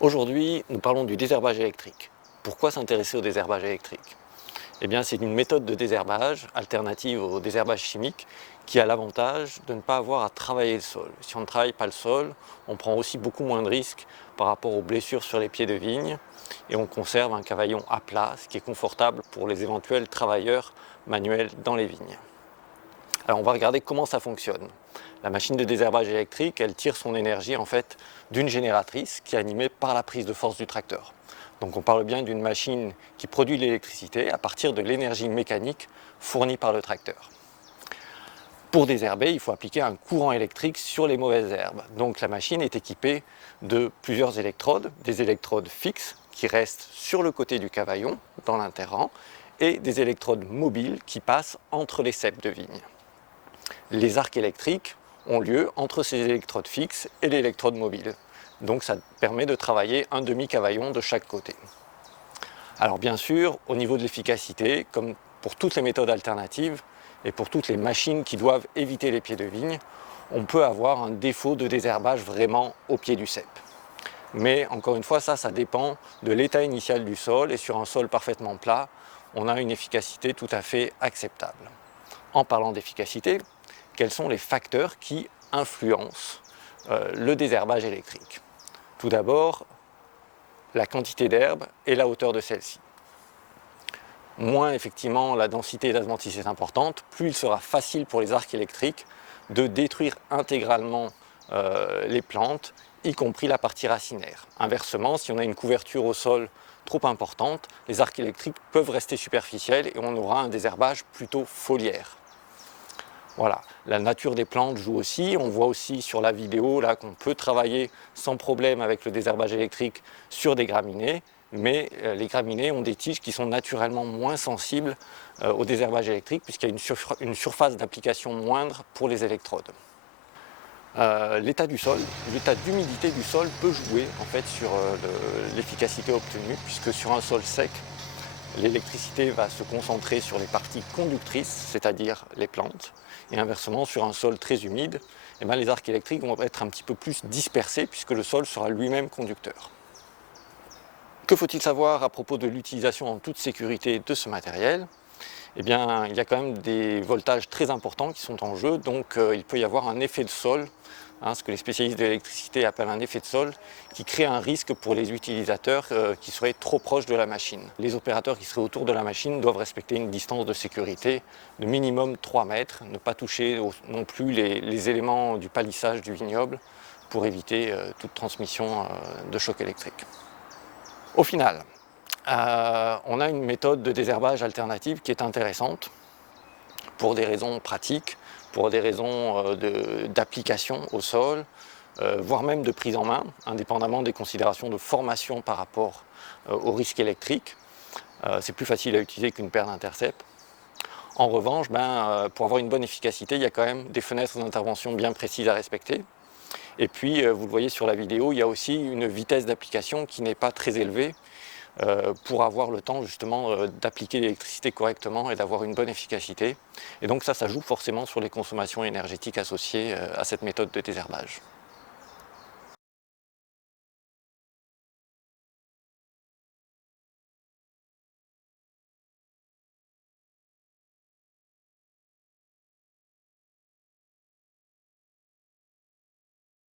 Aujourd'hui, nous parlons du désherbage électrique. Pourquoi s'intéresser au désherbage électrique? Eh bien, c'est une méthode de désherbage alternative au désherbage chimique qui a l'avantage de ne pas avoir à travailler le sol. Si on ne travaille pas le sol, on prend aussi beaucoup moins de risques par rapport aux blessures sur les pieds de vigne et on conserve un cavaillon à plat, ce qui est confortable pour les éventuels travailleurs manuels dans les vignes. Alors on va regarder comment ça fonctionne. La machine de désherbage électrique, elle tire son énergie en fait d'une génératrice qui est animée par la prise de force du tracteur. Donc on parle bien d'une machine qui produit de l'électricité à partir de l'énergie mécanique fournie par le tracteur. Pour désherber, il faut appliquer un courant électrique sur les mauvaises herbes. Donc la machine est équipée de plusieurs électrodes, des électrodes fixes qui restent sur le côté du cavaillon, dans l'interrang, et des électrodes mobiles qui passent entre les ceps de vigne. Les arcs électriques ont lieu entre ces électrodes fixes et l'électrode mobile. Donc ça permet de travailler un demi-cavaillon de chaque côté. Alors bien sûr, au niveau de l'efficacité, comme pour toutes les méthodes alternatives et pour toutes les machines qui doivent éviter les pieds de vigne, on peut avoir un défaut de désherbage vraiment au pied du cep. Mais encore une fois, ça dépend de l'état initial du sol et sur un sol parfaitement plat, on a une efficacité tout à fait acceptable. En parlant d'efficacité, quels sont les facteurs qui influencent le désherbage électrique? Tout d'abord, la quantité d'herbe et la hauteur de celle-ci. Moins effectivement la densité d'adventice est importante, plus il sera facile pour les arcs électriques de détruire intégralement les plantes, y compris la partie racinaire. Inversement, si on a une couverture au sol trop importante, les arcs électriques peuvent rester superficiels et on aura un désherbage plutôt foliaire. Voilà, la nature des plantes joue aussi. On voit aussi sur la vidéo là qu'on peut travailler sans problème avec le désherbage électrique sur des graminées, mais les graminées ont des tiges qui sont naturellement moins sensibles au désherbage électrique puisqu'il y a une surface d'application moindre pour les électrodes. L'état du sol, l'état d'humidité du sol peut jouer en fait sur l'efficacité obtenue puisque sur un sol sec, l'électricité va se concentrer sur les parties conductrices, c'est-à-dire les plantes, et inversement, sur un sol très humide, les arcs électriques vont être un petit peu plus dispersés puisque le sol sera lui-même conducteur. Que faut-il savoir à propos de l'utilisation en toute sécurité de ce matériel? Eh bien, il y a quand même des voltages très importants qui sont en jeu, donc il peut y avoir un effet de sol, ce que les spécialistes de l'électricité appellent un effet de sol, qui crée un risque pour les utilisateurs qui seraient trop proches de la machine. Les opérateurs qui seraient autour de la machine doivent respecter une distance de sécurité de minimum 3 mètres, ne pas toucher non plus les éléments du palissage du vignoble pour éviter toute transmission de choc électrique. Au final, on a une méthode de désherbage alternative qui est intéressante pour des raisons pratiques, pour des raisons d'application au sol, voire même de prise en main, indépendamment des considérations de formation par rapport au risque électrique. C'est plus facile à utiliser qu'une paire d'intercepts. En revanche, pour avoir une bonne efficacité, il y a quand même des fenêtres d'intervention bien précises à respecter. Et puis, vous le voyez sur la vidéo, il y a aussi une vitesse d'application qui n'est pas très élevée pour avoir le temps justement d'appliquer l'électricité correctement et d'avoir une bonne efficacité. Et donc ça joue forcément sur les consommations énergétiques associées à cette méthode de désherbage.